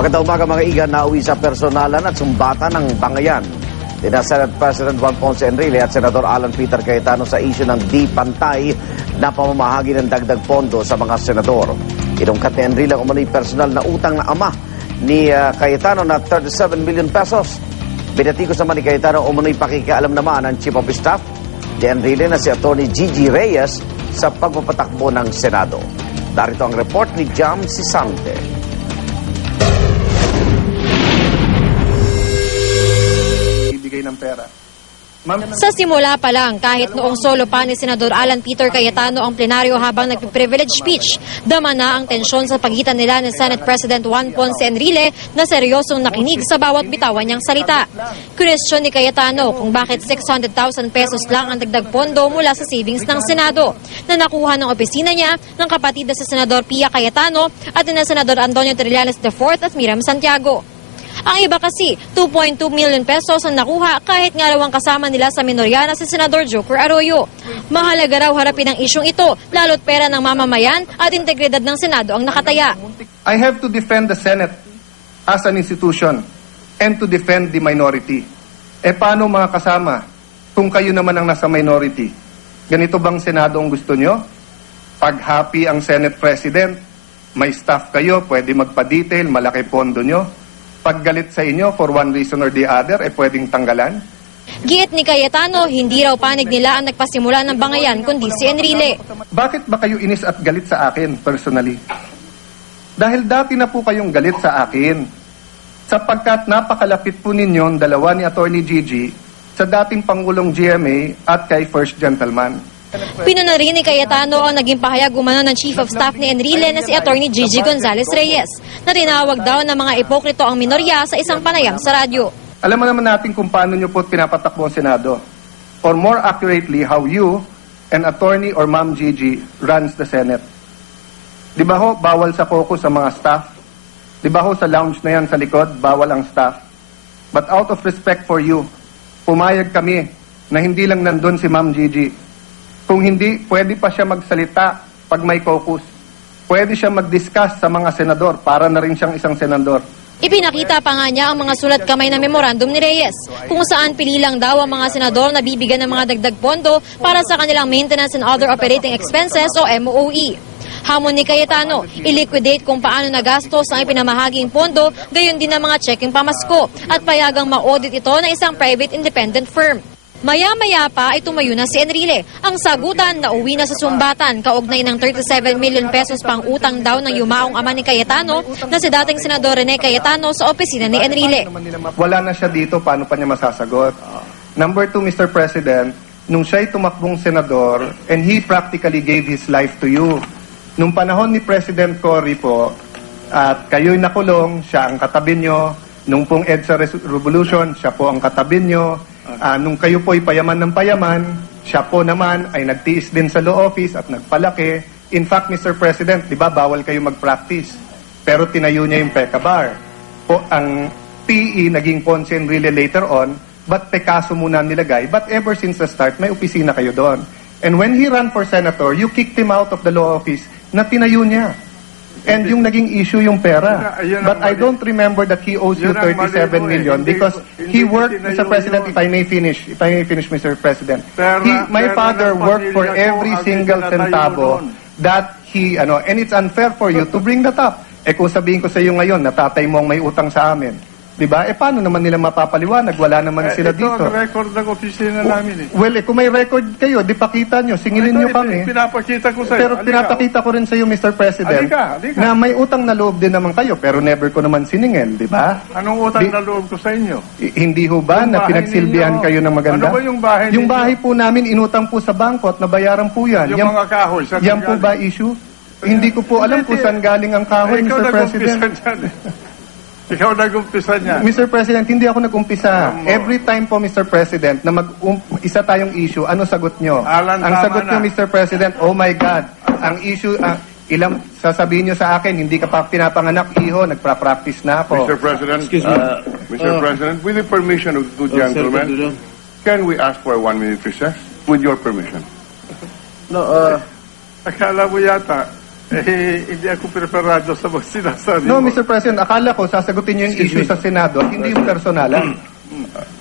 Magandang umaga mga igan, nauwi sa personalan at sumbatan ng bangayan. Dina Senate President Juan Ponce Enrile at Senador Alan Peter Cayetano sa isyu ng di pantay na pamamahagi ng dagdag pondo sa mga senador. Inungkat ni Enrile ang umano'y personal na utang na ama ni Cayetano na 37 million pesos. Binatikos naman ni Cayetano umano'y pakikialam naman ng Chief of Staff ni Enrile na si Atty. Gigi Reyes sa pagpapatakbo ng Senado. Darito ang report ni Jam Sisante. Ng pera. Sa simula pa lang, kahit noong solo pa ni Senador Alan Peter Cayetano ang plenaryo habang nagpiprivilege speech, dama na ang tensyon sa pagitan nila ni Senate President Juan Ponce Enrile na seryosong nakinig sa bawat bitawan niyang salita. Question ni Cayetano kung bakit 600,000 pesos lang ang dagdag pondo mula sa savings ng Senado na nakuha ng opisina niya ng kapatid na si Senador Pia Cayetano at ni Senador Antonio Trillanes IV at Miriam Santiago. Ang iba kasi, 2.2 million pesos ang nakuha kahit nga raw ang kasama nila sa minorya na si Senador Joker Arroyo. Mahalaga raw harapin ang isyong ito, lalo't pera ng mamamayan at integridad ng Senado ang nakataya. I have to defend the Senate as an institution and to defend the minority. Paano mga kasama kung kayo naman ang nasa minority? Ganito bang Senado ang gusto nyo? Pag happy ang Senate President, may staff kayo, pwede magpa-detail, malaki pondo nyo. Pag galit sa inyo for one reason or the other, pwedeng tanggalan? Giit ni Cayetano, hindi raw panig nila ang nagpasimula ng bangayan kundi si Enrile. Bakit ba kayo inis at galit sa akin personally? Dahil dati na po kayong galit sa akin. Sapagkat napakalapit po ninyo dalawa ni Atty. Gigi sa dating Pangulong GMA at kay First Gentleman. Pinuna rin ni Cayetano ang naging pahayag umano ng Chief of Staff ni Enrile na si Atty. Gigi Gonzales Reyes na tinawag daw ng mga ipokrito ang minorya sa isang panayam sa radyo. Alam mo naman natin kung paano nyo po pinapatakbo ang Senado. Or more accurately, how you and Attorney or Ma'am Gigi runs the Senate. Di ba ho, bawal sa caucus sa mga staff? Di ba ho, sa lounge na yan sa likod, bawal ang staff? But out of respect for you, pumayag kami na hindi lang nandun si Ma'am Gigi. Kung hindi, pwede pa siya magsalita pag may caucus. Pwede siya mag-discuss sa mga senador para na rin siyang isang senador. Ipinakita pa nga niya ang mga sulat kamay na memorandum ni Reyes, kung saan pili lang daw ang mga senador na bibigyan ng mga dagdag pondo para sa kanilang maintenance and other operating expenses o MOE. Hamon ni Cayetano, i-liquidate kung paano nagastos ang ipinamahaging pondo, gayon din ang mga checking pamasko at payagang ma-audit ito ng isang private independent firm. Maya-maya pa ay tumayo na si Enrile. Ang sagutan na uwi na sa sumbatan kaugnay ng 37 million pesos pang utang daw ng yumaong ama ni Cayetano na si dating Senador Rene Cayetano sa opisina ni Enrile. Wala na siya dito, paano pa niya masasagot? Number 2, Mr. President, nung siya'y tumakbong senador and he practically gave his life to you. Nung panahon ni President Cory po, at kayo'y nakulong, siya ang katabi nyo. Nung pong EDSA Revolution, siya po ang katabi nyo. Nung kayo po'y payaman ng payaman, siya po naman ay nagtiis din sa law office at nagpalaki. In fact, Mr. President, di ba bawal kayo mag-practice? Pero tinayo niya yung PECA bar. Po, ang PE naging Ponce Enrile later on, but Pecaso muna nilagay. But ever since the start, may opisina kayo doon. And when he ran for senator, you kicked him out of the law office na tinayo niya. And yung naging issue yung pera. But I don't remember that he owes you 37 million because he worked, Mr. President, if I may finish, Mr. President. My father worked for every single centavo that he, and it's unfair for you to bring that up. Kung sabihin ko sa iyo ngayon, na tatay mo ang may utang sa amin, diba? Paano naman nila mapapaliwanag? Wala naman sila dito. Ito ang record ng opisina namin. Well, kung may record kayo, di pakita nyo, singilin nyo kami. Pinapakita ko sa iyo. Pero pinapakita ko rin sa iyo, Mr. President, na may utang na loob din naman kayo, pero never ko naman siningil, di ba? Anong utang na loob ko sa inyo? Hindi ho ba na pinagsilbihan kayo ng maganda? Ano ba yung bahay ninyo? Yung bahay po namin, inutang po sa bangko at nabayaran po yan. Yung mga kahoy, saan yan po ba issue? Hindi ko po alam kung saan galing ang kahoy, Mr. President. Ikaw nag-umpisa niya. Mr. President, hindi ako nag-umpisa. Every time po, Mr. President, na isa tayong issue, ano sagot nyo? Ang sagot nyo, Mr. President, oh my God, ang issue, sasabihin nyo sa akin, hindi ka pa pinapanganak, iho, nagpa-practice na ako. Mr. President, Mr. President, with the permission of the two gentlemen, can we ask for a 1-minute recess? With your permission. No, Akala mo yata, Hindi ako preparado sa mga sinasabi No, mo. Mr. President, akala ko sasagutin niyo yung issue sa Senado at hindi yung personalan.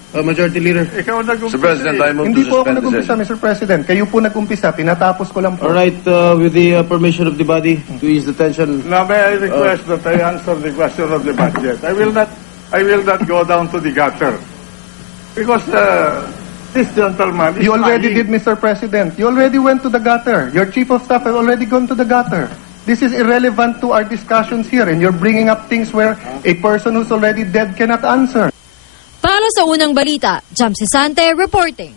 Majority Leader. Ikaw nag-umpisa. Mr. President, I move Hindi to po ako suspend the nag-umpisa, session. Mr. President. Kayo po nag-umpisa, tinatapos ko lang po. All right, with the permission of the body to ease the tension. Now may I request that I answer the question of the budget. I will not go down to the gutter. Because this gentleman is You already lying. did, Mr. President. You already went to the gutter. Your chief of staff has already gone to the gutter. This is irrelevant to our discussions here, and you're bringing up things where a person who's already dead cannot answer. Para sa unang balita, Jam Sisante reporting.